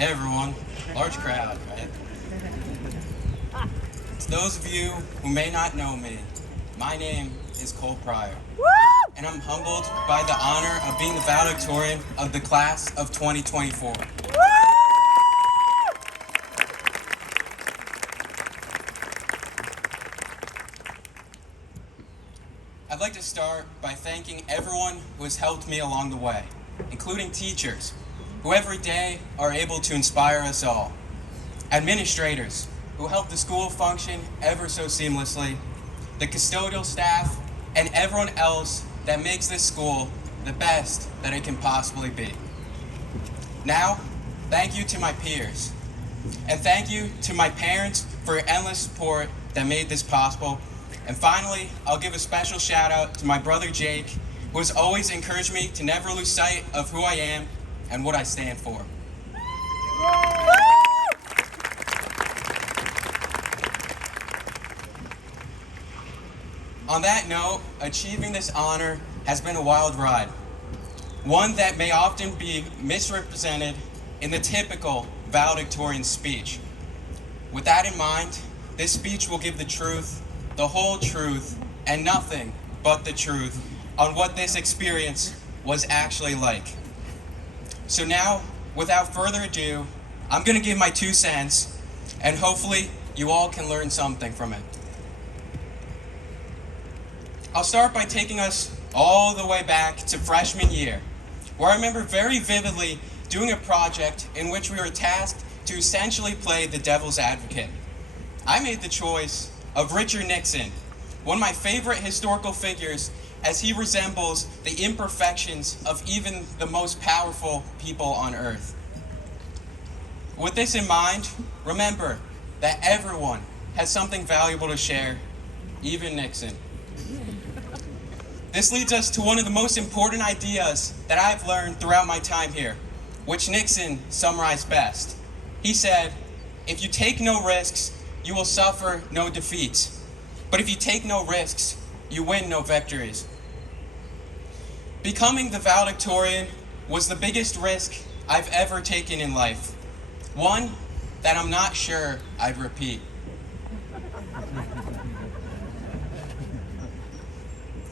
Hey everyone, large crowd, right? To those of you who may not know me, my name is Cole Pryor, and I'm humbled by the honor of being the valedictorian of the class of 2024. I'd like to start by thanking everyone who has helped me along the way, including teachers, who every day are able to inspire us all, administrators, who help the school function ever so seamlessly, the custodial staff, and everyone else that makes this school the best that it can possibly be. Now, thank you to my peers, and thank you to my parents for your endless support that made this possible. And finally, I'll give a special shout out to my brother Jake, who has always encouraged me to never lose sight of who I am and what I stand for. On that note, achieving this honor has been a wild ride, one that may often be misrepresented in the typical valedictorian speech. With that in mind, this speech will give the truth, the whole truth, and nothing but the truth on what this experience was actually like. So now, without further ado, I'm going to give my 2 cents, and hopefully you all can learn something from it. I'll start by taking us all the way back to freshman year, where I remember very vividly doing a project in which we were tasked to essentially play the devil's advocate. I made the choice of Richard Nixon, one of my favorite historical figures, as he resembles the imperfections of even the most powerful people on earth. With this in mind, remember that everyone has something valuable to share, even Nixon. This leads us to one of the most important ideas that I've learned throughout my time here, which Nixon summarized best. He said, "If you take no risks, you will suffer no defeats. But if you take no risks, you win no victories." Becoming the valedictorian was the biggest risk I've ever taken in life. One that I'm not sure I'd repeat.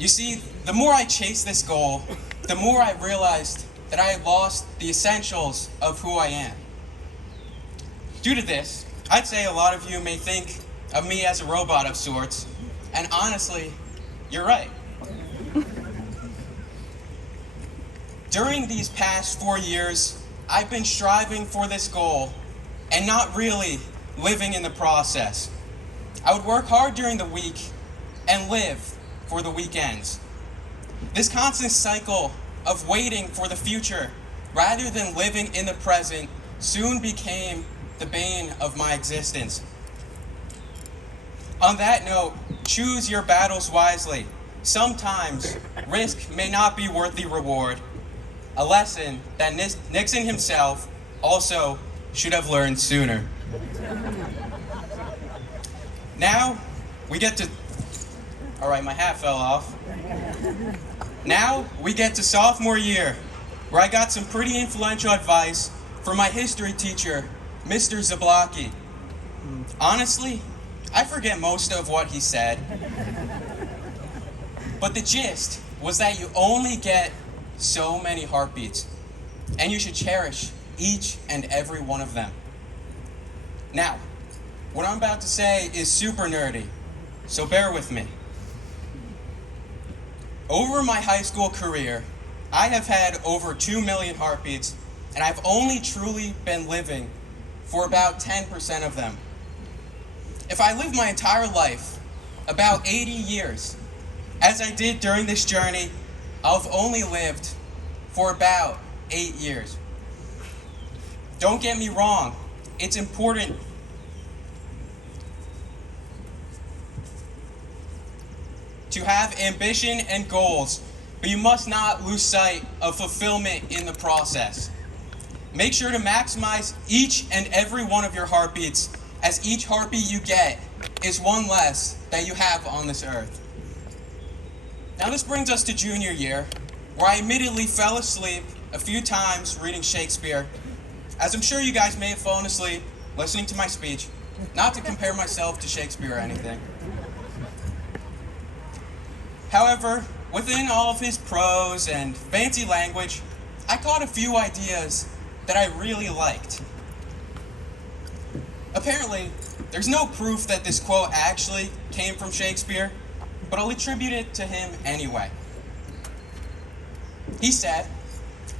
You see, the more I chased this goal, the more I realized that I had lost the essentials of who I am. Due to this, I'd say a lot of you may think of me as a robot of sorts, and honestly, you're right. During these past 4 years, I've been striving for this goal and not really living in the process. I would work hard during the week and live for the weekends. This constant cycle of waiting for the future rather than living in the present soon became the bane of my existence. On that note, choose your battles wisely. Sometimes risk may not be worth the reward, a lesson that Nixon himself also should have learned sooner. Now we get to, all right, my hat fell off. Now we get to sophomore year, where I got some pretty influential advice from my history teacher, Mr. Zablocki. Honestly, I forget most of what he said, but the gist was that you only get so many heartbeats, and you should cherish each and every one of them. Now, what I'm about to say is super nerdy, so bear with me. Over my high school career, I have had over 2 million heartbeats, and I've only truly been living for about 10% of them. If I live my entire life, about 80 years, as I did during this journey, I've only lived for about 8 years. Don't get me wrong, it's important to have ambition and goals, but you must not lose sight of fulfillment in the process. Make sure to maximize each and every one of your heartbeats, as each heartbeat you get is one less that you have on this earth. Now this brings us to junior year, where I admittedly fell asleep a few times reading Shakespeare, As I'm sure you guys may have fallen asleep listening to my speech, not to compare myself to Shakespeare or anything. However, within all of his prose and fancy language, I caught a few ideas that I really liked. Apparently, there's no proof that this quote actually came from Shakespeare, but I'll attribute it to him anyway. He said,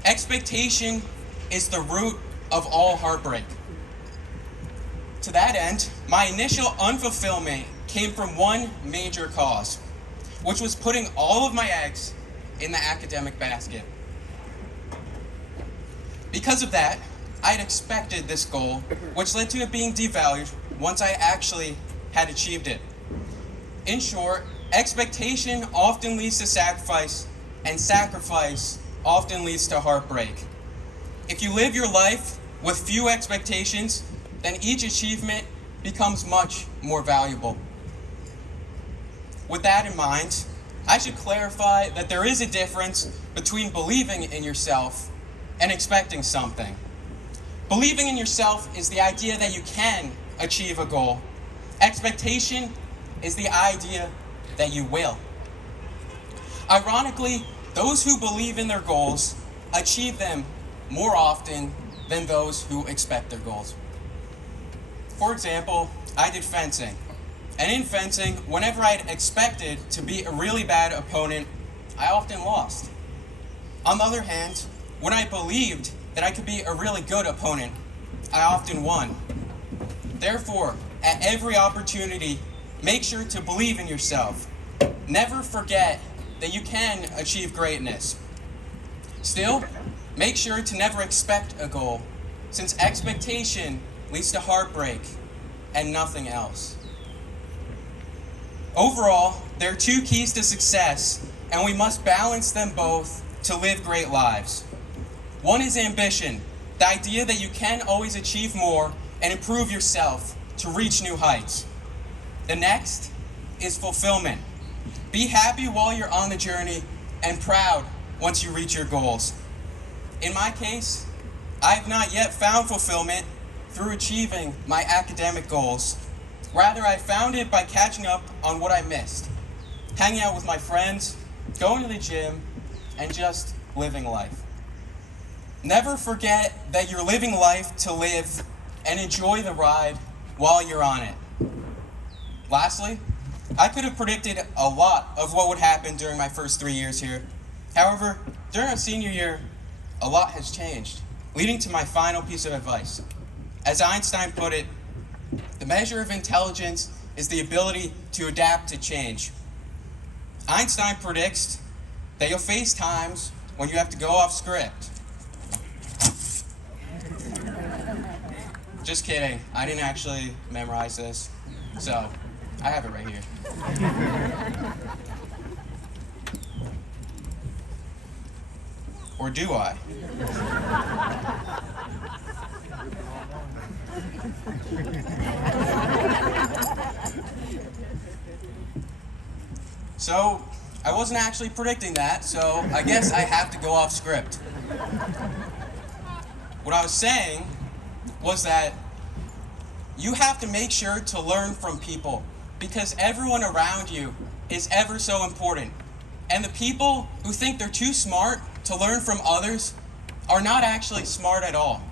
"Expectation is the root of all heartbreak." To that end, my initial unfulfillment came from one major cause, which was putting all of my eggs in the academic basket. Because of that, I had expected this goal, which led to it being devalued once I actually had achieved it. In short, expectation often leads to sacrifice, and sacrifice often leads to heartbreak. If you live your life with few expectations, then each achievement becomes much more valuable. With that in mind, I should clarify that there is a difference between believing in yourself and expecting something. Believing in yourself is the idea that you can achieve a goal. Expectation is the idea that you will. Ironically, those who believe in their goals achieve them more often than those who expect their goals. For example, I did fencing. And in fencing, whenever I had expected to be a really bad opponent, I often lost. On the other hand, when I believed that I could be a really good opponent, I often won. Therefore, at every opportunity, make sure to believe in yourself. Never forget that you can achieve greatness. Still, make sure to never expect a goal, since expectation leads to heartbreak and nothing else. Overall, there are two keys to success, and we must balance them both to live great lives. One is ambition, the idea that you can always achieve more and improve yourself to reach new heights. The next is fulfillment. Be happy while you're on the journey and proud once you reach your goals. In my case, I have not yet found fulfillment through achieving my academic goals. Rather, I found it by catching up on what I missed, hanging out with my friends, going to the gym, and just living life. Never forget that you're living life to live and enjoy the ride while you're on it. Lastly, I could have predicted a lot of what would happen during my first 3 years here. However, during our senior year, a lot has changed, leading to my final piece of advice. As Einstein put it, the measure of intelligence is the ability to adapt to change. Einstein predicts that you'll face times when you have to go off script. Just kidding, I didn't actually memorize this, so I have it right here. Or do I? So, I wasn't actually predicting that, so I guess I have to go off script. What I was saying was that you have to make sure to learn from people, because everyone around you is ever so important. And the people who think they're too smart to learn from others are not actually smart at all.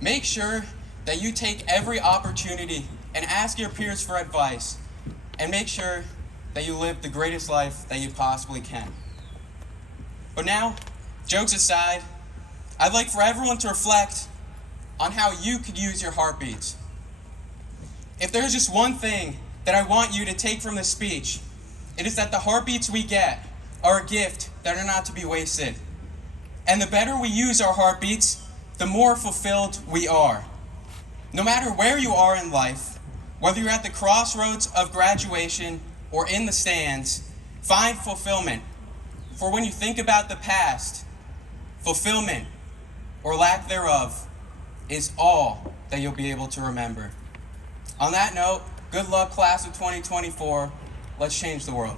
Make sure that you take every opportunity and ask your peers for advice, and make sure that you live the greatest life that you possibly can. But now, jokes aside, I'd like for everyone to reflect on how you could use your heartbeats. If there's just one thing that I want you to take from this speech, it is that the heartbeats we get are a gift that are not to be wasted. And the better we use our heartbeats, the more fulfilled we are. No matter where you are in life, whether you're at the crossroads of graduation or in the stands, find fulfillment. For when you think about the past, fulfillment, or lack thereof, is all that you'll be able to remember. On that note, good luck, class of 2024. Let's change the world.